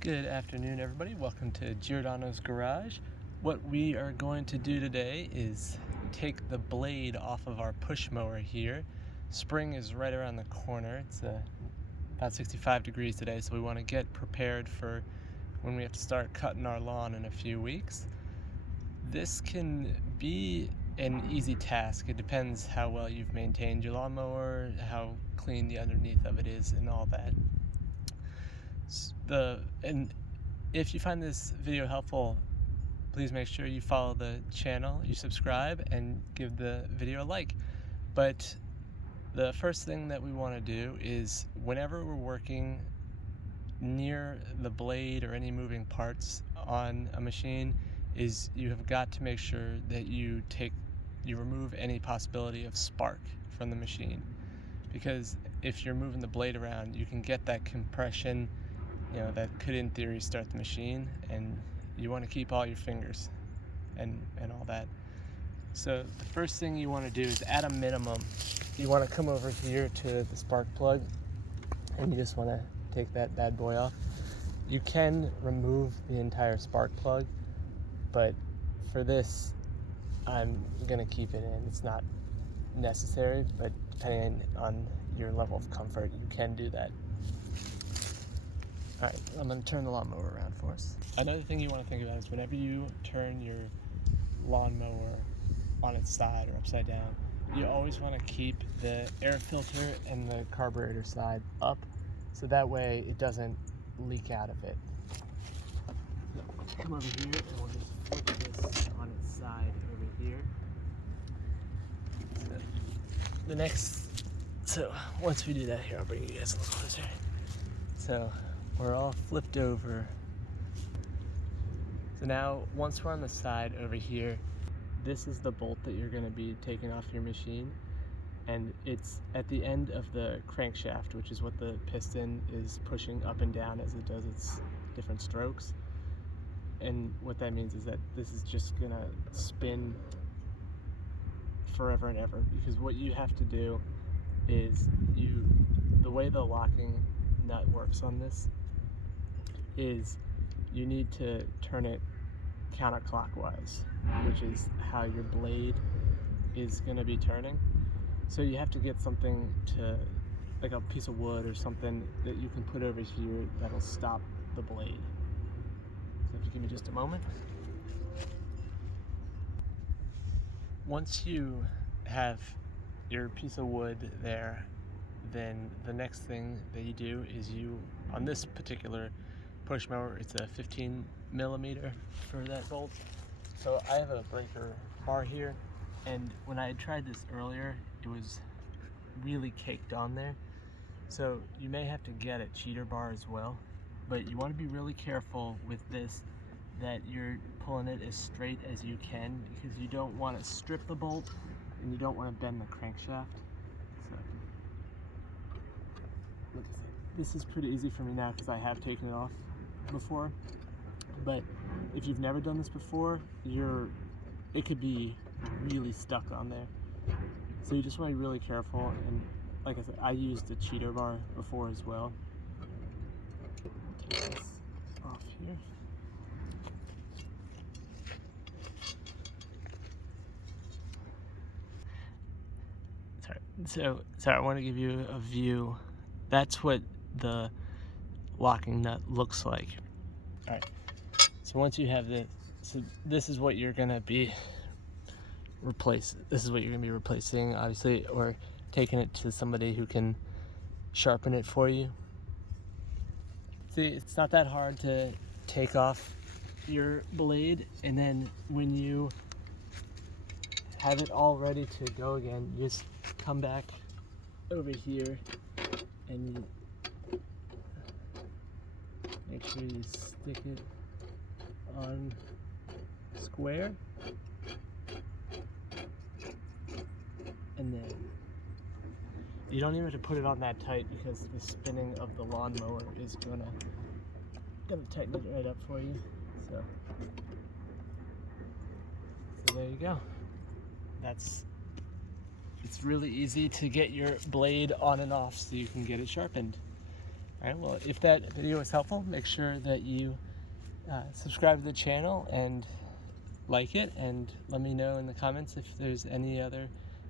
Good afternoon, everybody. Welcome to Giordano's Garage. What we are going to do today is take the blade off of our push mower here. Spring is right around the corner. It's about 65 degrees today, so we want to get prepared for when we have to start cutting our lawn in a few weeks. This can be an easy task. It depends how well you've maintained your lawnmower, how clean the underneath of it is, and all that. And if you find this video helpful, please make sure you follow the channel, you subscribe, and give the video a like. But the first thing that we want to do is whenever we're working near the blade or any moving parts on a machine, is you have got to make sure that you remove any possibility of spark from the machine, because if you're moving the blade around, you can get that compression, that could in theory start the machine, and you want to keep all your fingers and all that. So the first thing you want to do is, at a minimum, you want to come over here to the spark plug and you just want to take that bad boy off. You can remove the entire spark plug, but for this I'm gonna keep it in. It's not necessary, but depending on your level of comfort, you can do that. Alright, I'm going to turn the lawnmower around for us. Another thing you want to think about is whenever you turn your lawnmower on its side or upside down, you always want to keep the air filter and the carburetor side up, so that way it doesn't leak out of it. Come over here and we'll just flip this on its side over here. So once we do that, here, I'll bring you guys a little closer. So we're all flipped over. So now, once we're on the side over here, this is the bolt that you're going to be taking off your machine, and it's at the end of the crankshaft, which is what the piston is pushing up and down as it does its different strokes. And what that means is that this is just going to spin forever and ever, because what you have to do is, the way the locking nut works on this is you need to turn it counterclockwise, which is how your blade is going to be turning. So you have to get something like a piece of wood or something that you can put over here that'll stop the blade. So if you give me just a moment. Once you have your piece of wood there, then the next thing that you do is on this particular push mower, it's a 15 millimeter for that bolt. So I have a breaker bar here, and when I tried this earlier, it was really caked on there. So you may have to get a cheater bar as well, but you want to be really careful with this, that you're pulling it as straight as you can, because you don't want to strip the bolt and you don't want to bend the crankshaft. So like I said, this is pretty easy for me now because I have taken it off before, but if you've never done this before, it could be really stuck on there. So you just want to be really careful, and like I said, I used a cheater bar before as well. Take this off here. So I want to give you a view. That's what the locking nut looks like. Alright, so once you have this, so this is what you're going to be replacing, obviously, or taking it to somebody who can sharpen it for you. See, it's not that hard to take off your blade, and then when you have it all ready to go again, you just come back over here and you make sure you stick it on square, and then you don't even have to put it on that tight, because the spinning of the lawnmower is gonna tighten it right up for you. So there you go. It's really easy to get your blade on and off so you can get it sharpened. All right, well, if that video was helpful, make sure that you subscribe to the channel and like it, and let me know in the comments if there's any other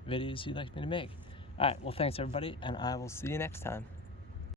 videos you'd like me to make. All right, well, thanks everybody, and I will see you next time.